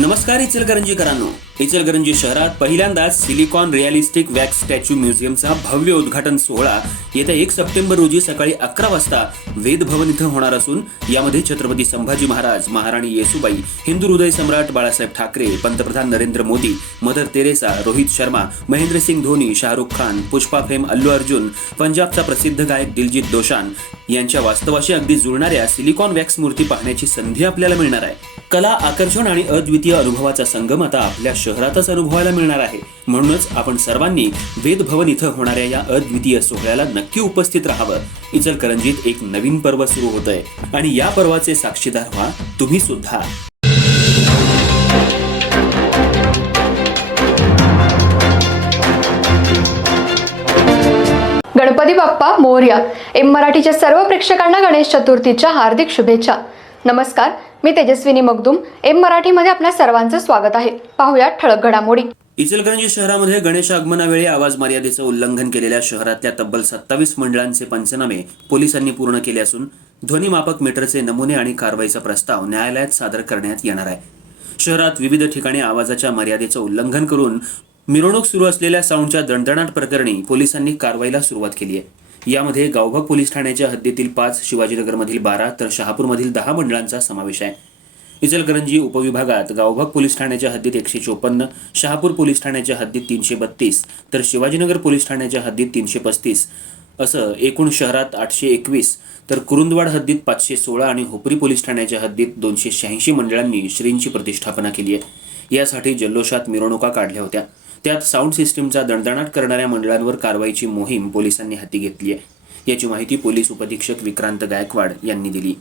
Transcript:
नमस्कार इचलकरंजीकरांनो. इचलकरंजी शहरात पहिल्यांदाच सिलिकॉन रिअलिस्टिक वॅक्स स्टॅच्यू म्युझियमचा भव्य उद्घाटन सोहळा येत्या एक सप्टेंबर रोजी सकाळी अकरा वाजता वेदभवन इथं होणार असून यामध्ये छत्रपती संभाजी महाराज महाराणी येसुबाई हिंदू हृदय सम्राट बाळासाहेब ठाकरे पंतप्रधान Narendra Modi mother Teresa Rohit Sharma Mahendra Singh Dhoni Shahrukh Khan Pushpa fame Allu Arjun पंजाबचा प्रसिद्ध गायक दिलजित दोशान यांच्या वास्तवाशी अगदी जुळणाऱ्या सिलिकॉन वॅक्स मूर्ती पाहण्याची संधी आपल्याला मिळणार आहे. कला आकर्षण आणि अद्वितीय अनुभवाचा संगम आता आपल्या शहरातच अनुभवायला मिळणार आहे. म्हणूनच आपण सर्वांनी वेदभवन इथं होणाऱ्या या अद्वितीय सोहळ्याला नक्की उपस्थित राहावं. इचलकरंजीत एक नवीन पर्व सुरू होत आहे आणि या पर्वाचे साक्षीदार व्हा तुम्ही सुद्धा. गणपती बाप्पा मोर्या. एम मराठीच्या सर्व प्रेक्षकांना गणेश चतुर्थीच्या हार्दिक शुभेच्छा. नमस्कार मी तेजस्विनी मगदुम. एम मराठीमध्ये आपल्या सर्वांचं स्वागत आहे. पाहुयात ठळक घडामोडी. इचलकरंजी शहरामध्ये गणेश आगमनावेळी आवाज मर्यादेचं उल्लंघन केलेल्या शहरातल्या तब्बल सत्तावीस मंडळांचे पंचनामे पोलिसांनी पूर्ण केले असून ध्वनिमापक मीटरचे नमुने आणि कारवाईचा प्रस्ताव न्यायालयात सादर करण्यात येणार आहे. शहरात विविध ठिकाणी आवाजाच्या मर्यादेचं उल्लंघन करून मिरवणूक सुरू असलेल्या साऊंडच्या दणदणाट प्रकरणी पोलिसांनी कारवाईला सुरुवात केली आहे. यामध्ये गावभाग पोलीस ठाण्याच्या हद्दीतील पाच शिवाजीनगरमधील बारा तर शहापूरमधील दहा मंडळांचा समावेश आहे. इचलकरंजी उपविभागात गावभाग पोलीस ठाण्याच्या हद्दीत एकशे चोपन्न शहापूर पोलीस ठाण्याच्या हद्दीत तीनशे बत्तीस तर शिवाजीनगर पोलीस ठाण्याच्या हद्दीत तीनशे पस्तीस असं एकूण शहरात आठशे एकवीस तर कुरुंदवाड हद्दीत पाचशे सोळा आणि होपरी पोलीस ठाण्याच्या हद्दीत दोनशे शहाऐंशी मंडळांनी श्रींची प्रतिष्ठापना केली आहे. यासाठी जल्लोषात मिरवणुका काढल्या होत्या. त्यात साऊंड सिस्टीमचा दणदणाट करणाऱ्या मंडळांवर कारवाईची मोहीम पोलिसांनी हाती घेतली आहे. याची माहिती पोलीस उपअधीक्षक विक्रांत गायकवाड यांनी दिली.